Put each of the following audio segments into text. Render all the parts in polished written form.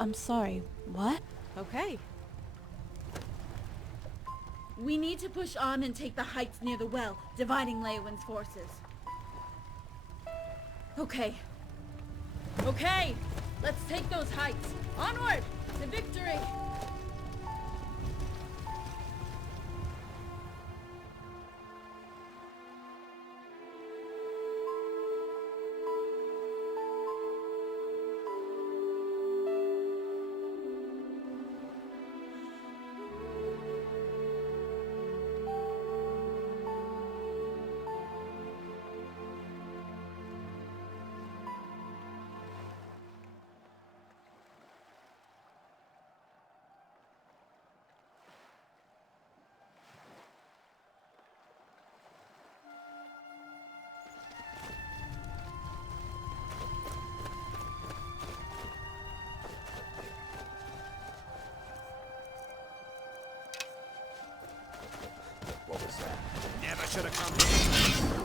I'm sorry, what? Okay. We need to push on and take the heights near the well, dividing Leywin's forces. Okay. Okay! Let's take those heights! Onward! To victory! What was that? Never should have come here.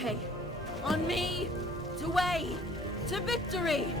Okay. On me! To way! To victory!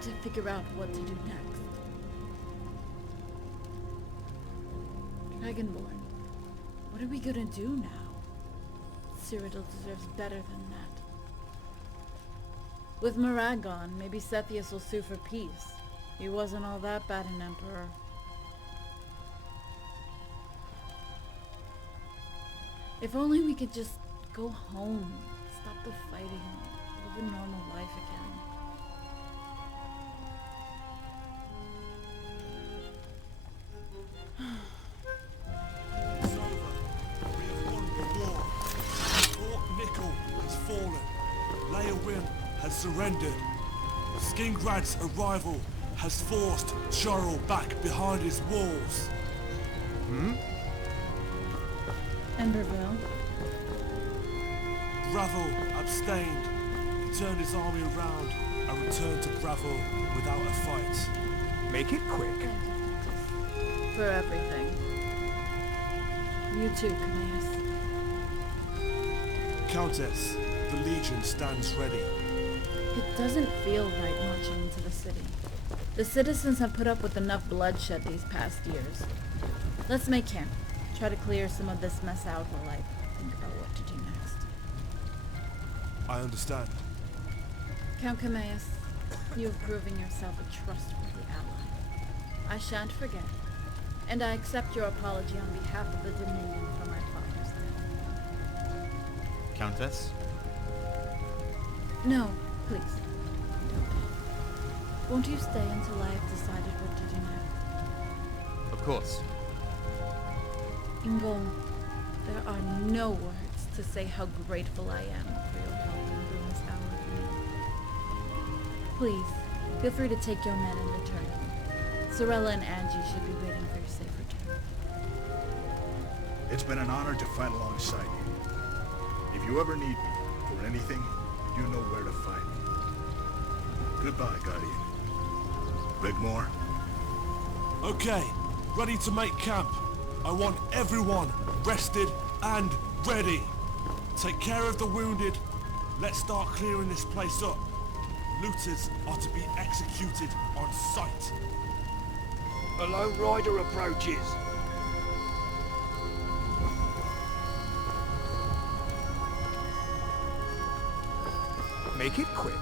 need to figure out what to do next. Dragonborn, what are we gonna do now? Cyrodiil deserves better than that. With Marag gone, maybe Sethius will sue for peace. He wasn't all that bad an emperor. If only we could just go home, stop the fighting, live a normal life again. It's over. We have won the war. Fort Nickel has fallen. Leowin has surrendered. Skingrad's arrival has forced CYRODIIl back behind his walls. Emberville. Gravel abstained. He turned his army around and returned to Gravel without a fight. Make it quick. For everything. You too, Caneus. Countess, the Legion stands ready. It doesn't feel right marching into the city. The citizens have put up with enough bloodshed these past years. Let's make camp. Try to clear some of this mess out while I think about what to do next. I understand. Count Caneus, you have proven yourself a trustworthy ally. I shan't forget, and I accept your apology on behalf of the Dominion for my father's death. Countess? No, please. Don't. Won't you stay until I have decided what to do next? Of course. Ingol, there are no words to say how grateful I am for your help during this hour of need. Please, feel free to take your men and return home. Sorella and Angie should be waiting for your safe return. It's been an honor to fight alongside you. If you ever need me for anything, you know where to find me. Goodbye, Guardian. Rigmor? Okay, ready to make camp. I want everyone rested and ready. Take care of the wounded. Let's start clearing this place up. Looters are to be executed on sight. A lone rider approaches. Make it quick.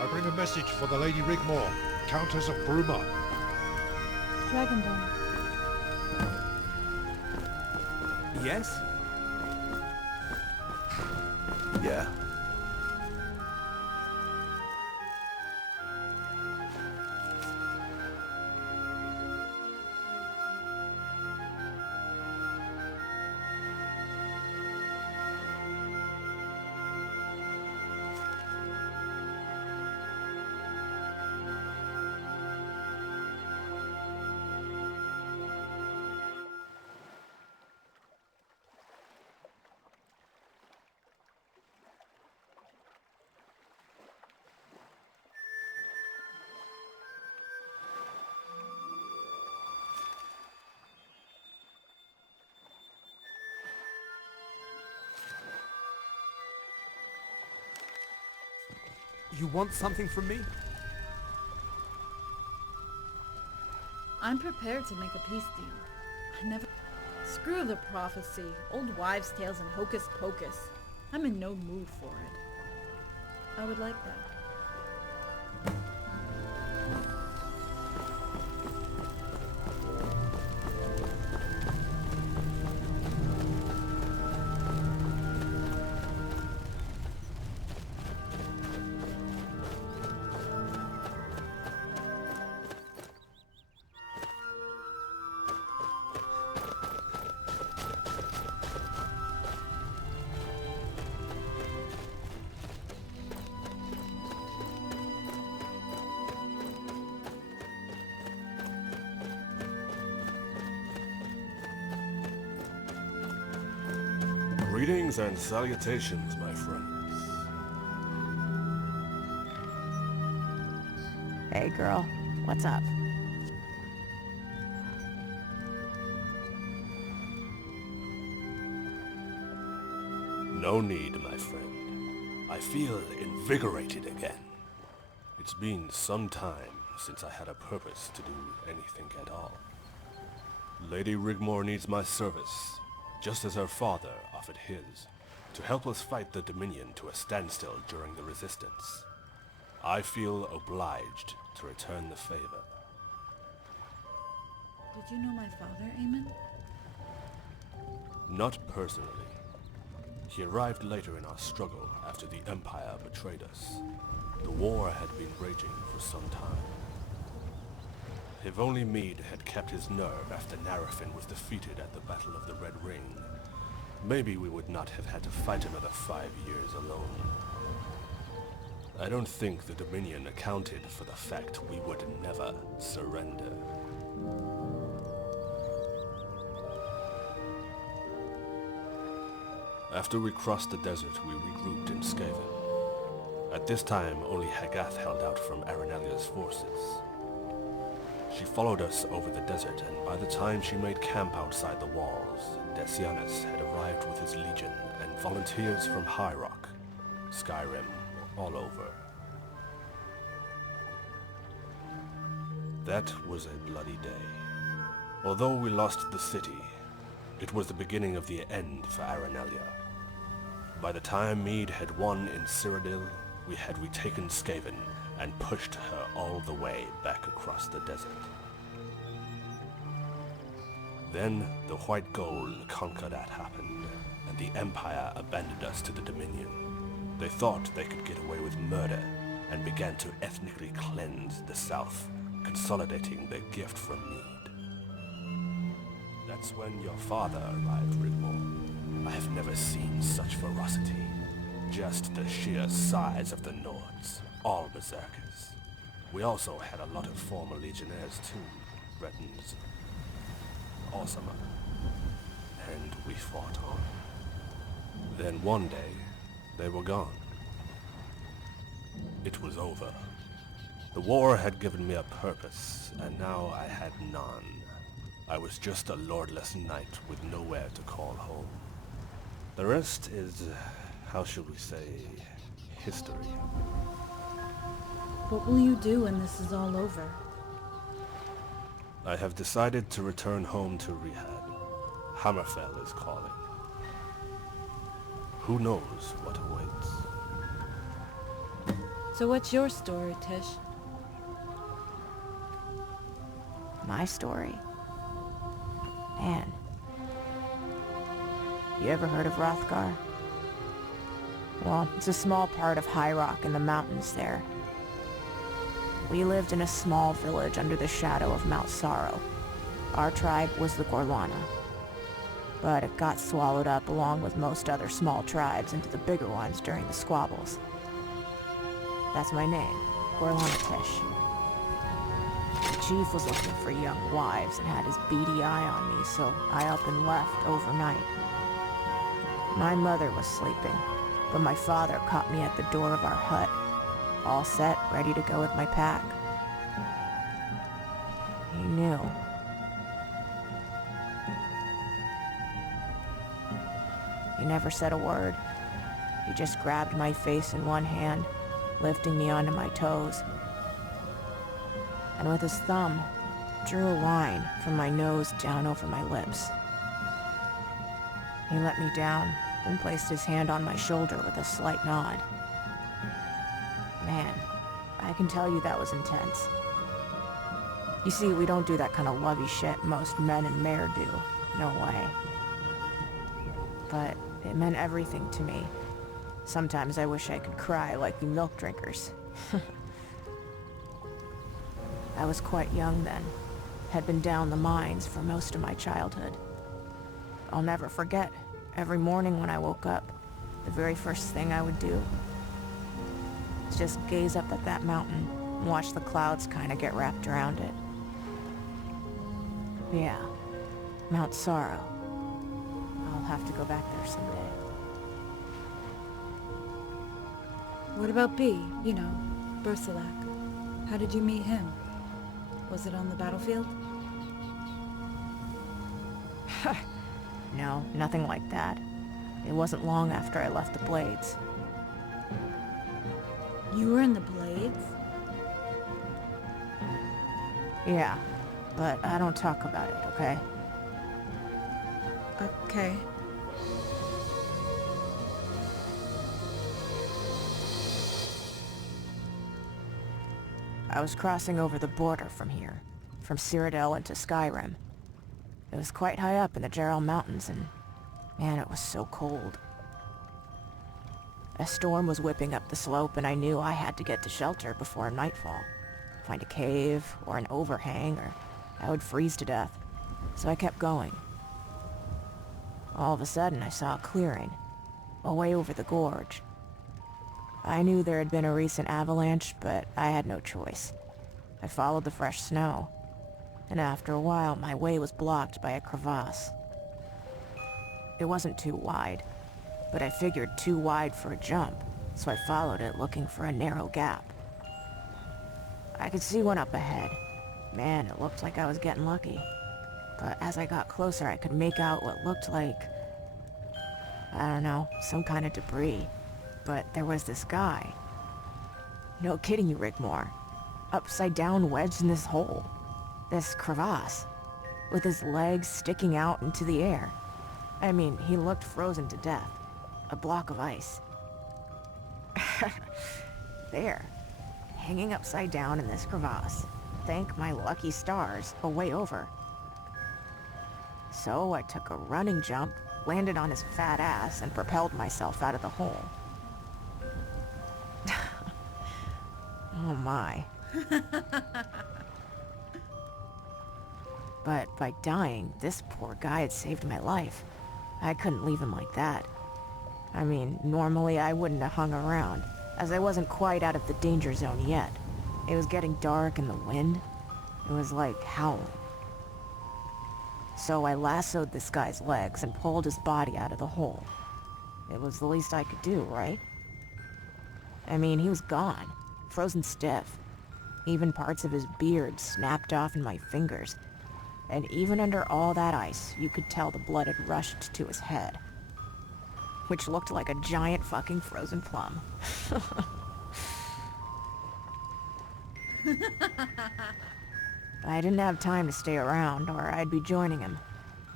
I bring a message for the Lady Rigmor, Countess of Bruma. Dragonborn. Yes? Yeah. You want something from me? I'm prepared to make a peace deal. I never... Screw the prophecy, old wives' tales and hocus pocus. I'm in no mood for it. I would like that. Greetings and salutations, my friend. Hey girl, what's up? No need, my friend. I feel invigorated again. It's been some time since I had a purpose to do anything at all. Lady Rigmor needs my service, just as her father offered his, to help us fight the Dominion to a standstill during the Resistance. I feel obliged to return the favor. Did you know my father, Aemon? Not personally. He arrived later in our struggle after the Empire betrayed us. The war had been raging for some time. If only Meade had kept his nerve after Narafin was defeated at the Battle of the Red Ring, maybe we would not have had to fight another 5 years alone. I don't think the Dominion accounted for the fact we would never surrender. After we crossed the desert, we regrouped in Skaven. At this time, only Hagath held out from Arenalia's forces. She followed us over the desert, and by the time she made camp outside the walls, Decianus had arrived with his legion, and volunteers from High Rock, Skyrim, were all over. That was a bloody day. Although we lost the city, it was the beginning of the end for Arenalia. By the time Meade had won in CYRODIIl, we had retaken Skaven and pushed her all the way back across the desert. Then the White Gold Concordat happened, and the Empire abandoned us to the Dominion. They thought they could get away with murder, and began to ethnically cleanse the South, consolidating their gift from Meade. That's when your father arrived, Rigmor. I have never seen such ferocity. Just the sheer size of the Nords, all berserkers. We also had a lot of former legionnaires too, Bretons, Orsimer, and we fought on. Then one day, they were gone. It was over. The war had given me a purpose, and now I had none. I was just a lordless knight with nowhere to call home. The rest is, how shall we say, history. What will you do when this is all over? I have decided to return home to Rihad. Hammerfell is calling. Who knows what awaits? So what's your story, Tish? My story? Man. You ever heard of Hrothgar? Well, it's a small part of High Rock in the mountains there. We lived in a small village under the shadow of Mount Sorrow. Our tribe was the Gorlana. But it got swallowed up along with most other small tribes into the bigger ones during the squabbles. That's my name, Gorlana Tish. The chief was looking for young wives and had his beady eye on me, so I up and left overnight. My mother was sleeping, but my father caught me at the door of our hut, all set, ready to go with my pack. He knew. He never said a word. He just grabbed my face in one hand, lifting me onto my toes, and with his thumb, drew a line from my nose down over my lips. He let me down, then placed his hand on my shoulder with a slight nod. Man, I can tell you that was intense. You see, we don't do that kind of lovey shit most men and mare do. No way. But it meant everything to me. Sometimes I wish I could cry like you milk drinkers. I was quite young then. Had been down the mines for most of my childhood. I'll never forget, every morning when I woke up, the very first thing I would do was just gaze up at that mountain and watch the clouds kind of get wrapped around it. Yeah, Mount Sorrow. I'll have to go back there someday. What about B? You know, Bersalak. How did you meet him? Was it on the battlefield? No, nothing like that. It wasn't long after I left the Blades. You were in the Blades? Yeah, but I don't talk about it, okay? Okay. I was crossing over the border from here, from CYRODIIl into Skyrim. It was quite high up in the CYRODIIl Mountains, and man, it was so cold. A storm was whipping up the slope, and I knew I had to get to shelter before nightfall. Find a cave, or an overhang, or I would freeze to death. So I kept going. All of a sudden, I saw a clearing, away over the gorge. I knew there had been a recent avalanche, but I had no choice. I followed the fresh snow, and after a while, my way was blocked by a crevasse. It wasn't too wide, but I figured too wide for a jump, so I followed it looking for a narrow gap. I could see one up ahead. Man, it looked like I was getting lucky. But as I got closer, I could make out what looked like, I don't know, some kind of debris. But there was this guy. No kidding you, Rigmor. Upside down wedged in this hole. This crevasse. With his legs sticking out into the air. I mean, he looked frozen to death. A block of ice. There. Hanging upside down in this crevasse. Thank my lucky stars, a way over. So I took a running jump, landed on his fat ass, and propelled myself out of the hole. Oh my. But by dying, this poor guy had saved my life. I couldn't leave him like that. I mean, normally I wouldn't have hung around, as I wasn't quite out of the danger zone yet. It was getting dark and the wind, it was like howling. So I lassoed this guy's legs and pulled his body out of the hole. It was the least I could do, right? I mean, he was gone, frozen stiff. Even parts of his beard snapped off in my fingers. And even under all that ice, you could tell the blood had rushed to his head. Which looked like a giant fucking frozen plum. I didn't have time to stay around, or I'd be joining him.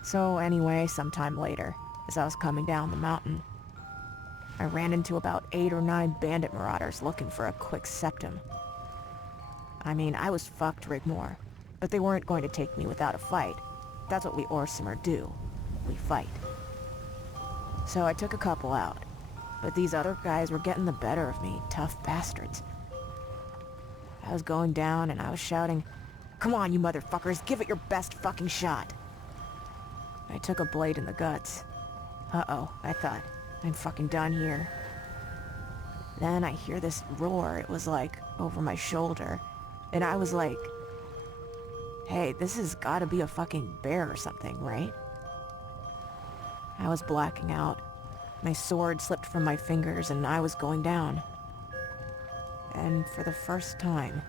So anyway, sometime later, as I was coming down the mountain, I ran into about 8 or 9 bandit marauders looking for a quick septum. I mean, I was fucked, Rigmor, but they weren't going to take me without a fight. That's what we Orsimer do. We fight. So I took a couple out, but these other guys were getting the better of me, tough bastards. I was going down and I was shouting, "Come on, you motherfuckers, give it your best fucking shot." I took a blade in the guts. Uh-oh, I thought, I'm fucking done here. Then I hear this roar, it was like over my shoulder, and I was like, hey, this has gotta be a fucking bear or something, right? I was blacking out. My sword slipped from my fingers and I was going down. And for the first time,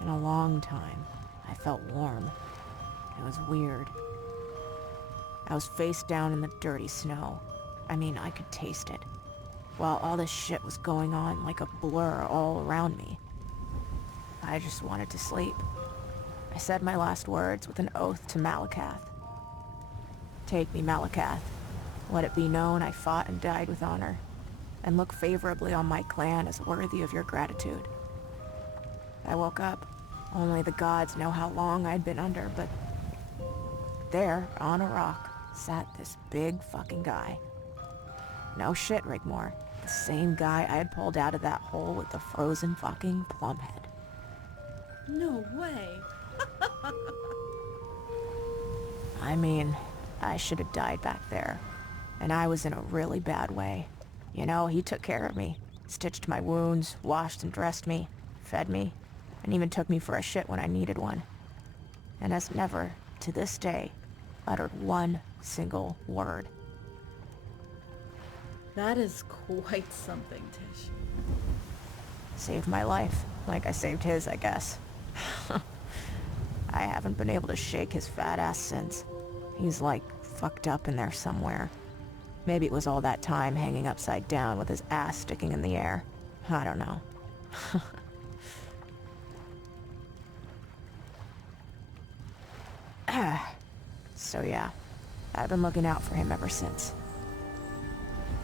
in a long time, I felt warm. It was weird. I was face down in the dirty snow. I mean, I could taste it. While all this shit was going on like a blur all around me. I just wanted to sleep. I said my last words with an oath to Malakath. Take me, Malakath. Let it be known I fought and died with honor, and look favorably on my clan as worthy of your gratitude. I woke up. Only the gods know how long I'd been under, but there, on a rock, sat this big fucking guy. No shit, Rigmor. The same guy I had pulled out of that hole with the frozen fucking plum head. No way. I mean, I should have died back there. And I was in a really bad way. You know, he took care of me. Stitched my wounds, washed and dressed me, fed me, and even took me for a shit when I needed one. And has never, to this day, uttered one single word. That is quite something, Tish. Saved my life, like I saved his, I guess. I haven't been able to shake his fat ass since. He's like fucked up in there somewhere. Maybe it was all that time hanging upside down with his ass sticking in the air. I don't know. So yeah, I've been looking out for him ever since.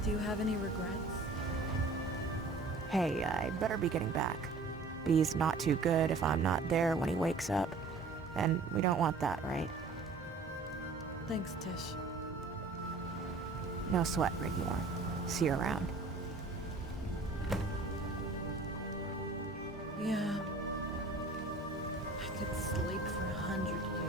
Do you have any regrets? Hey, I better be getting back. B's not too good if I'm not there when he wakes up. And we don't want that, right? Thanks, Tish. No sweat, Rigmor. See you around. Yeah. I could sleep for 100 years.